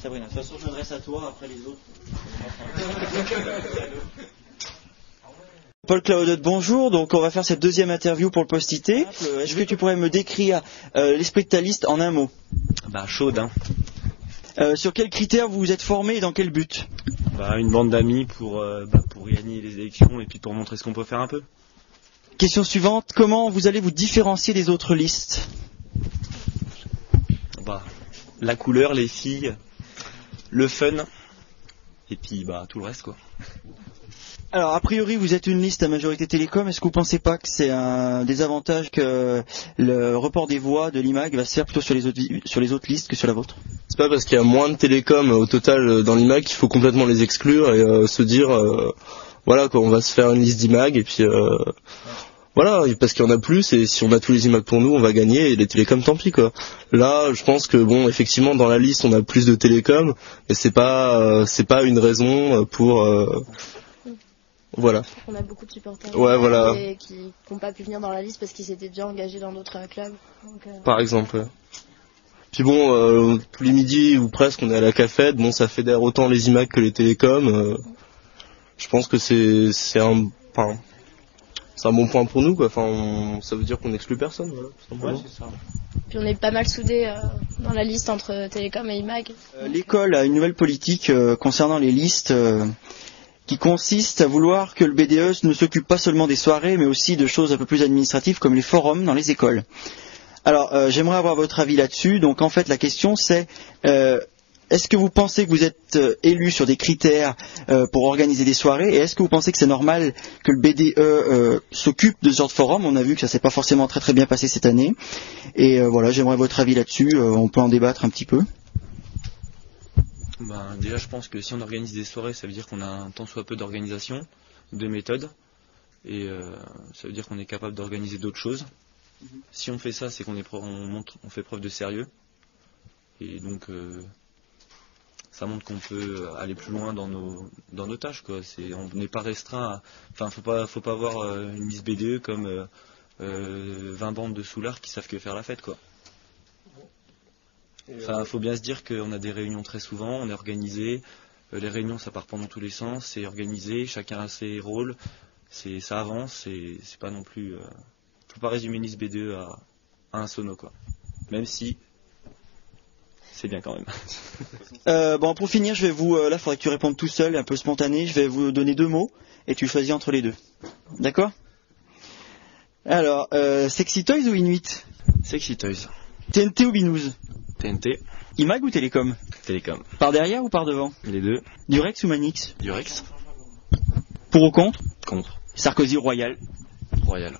Sabrina, de toute façon je m'adresse à toi, après les autres. Paul Claudette, bonjour. Donc on va faire cette deuxième interview pour le Post-it. Est-ce que tu pourrais me décrire l'esprit de ta liste en un mot? Chaude, hein. Sur quels critères vous vous êtes formé et dans quel but? Une bande d'amis pour gagner les élections et puis pour montrer ce qu'on peut faire un peu. Question suivante, comment vous allez vous différencier des autres listes? La couleur, les filles, le fun et puis tout le reste quoi. Alors, a priori, vous êtes une liste à majorité télécom. Est-ce que vous ne pensez pas que c'est un désavantage que le report des voix de l'IMAG va se faire plutôt sur les autres listes que sur la vôtre? C'est pas parce qu'il y a moins de télécom au total dans l'IMAG qu'il faut complètement les exclure et se dire voilà quoi, on va se faire une liste d'IMAG et puis voilà, parce qu'il y en a plus et si on a tous les IMAG pour nous, on va gagner et les télécoms tant pis quoi. Là, je pense que effectivement dans la liste on a plus de télécoms, mais c'est pas une raison pour voilà. On a beaucoup de supporters voilà. qui n'ont pas pu venir dans la liste parce qu'ils étaient déjà engagés dans d'autres clubs. Donc, par exemple. Ouais. Puis tous les midis ou presque on est à la cafette, ça fédère autant les IMAG que les télécoms. Je pense que c'est un bon point pour nous quoi. Ça veut dire qu'on n'exclut personne. Voilà, c'est ça. Puis on est pas mal soudés dans la liste entre télécom et IMAG. L'école a une nouvelle politique concernant les listes qui consiste à vouloir que le BDE ne s'occupe pas seulement des soirées, mais aussi de choses un peu plus administratives comme les forums dans les écoles. Alors, j'aimerais avoir votre avis là-dessus. Donc, en fait, la question c'est est-ce que vous pensez que vous êtes élu sur des critères pour organiser des soirées, et est-ce que vous pensez que c'est normal que le BDE s'occupe de ce genre de forum? On a vu que ça s'est pas forcément très très bien passé cette année. Et voilà, j'aimerais votre avis là-dessus. On peut en débattre un petit peu. Déjà, je pense que si on organise des soirées, ça veut dire qu'on a un tant soit peu d'organisation, de méthode, et ça veut dire qu'on est capable d'organiser d'autres choses. Si on fait ça, c'est qu'on on fait preuve de sérieux, et donc ça montre qu'on peut aller plus loin dans nos tâches, quoi. On n'est pas restreint. Faut pas avoir une liste BDE comme 20 bandes de soulards qui savent que faire la fête, quoi. Faut bien se dire qu'on a des réunions très souvent, on est organisé, les réunions ça part pendant tous les sens, c'est organisé, chacun a ses rôles, ça avance, c'est pas non plus... faut pas résumer une liste BDE à un sono quoi, même si c'est bien quand même. Pour finir, je vais vous... là, il faudrait que tu répondes tout seul, un peu spontané, je vais vous donner 2 mots et tu choisis entre les 2. D'accord? Alors, Sexy Toys ou Inuit? Sexy Toys. TNT ou Binous? TNT. IMAG ou Télécom? Télécom. Par derrière ou par devant? Les deux. Durex ou Manix? Durex. Pour ou contre? Contre. Sarkozy ou Royal? Royal.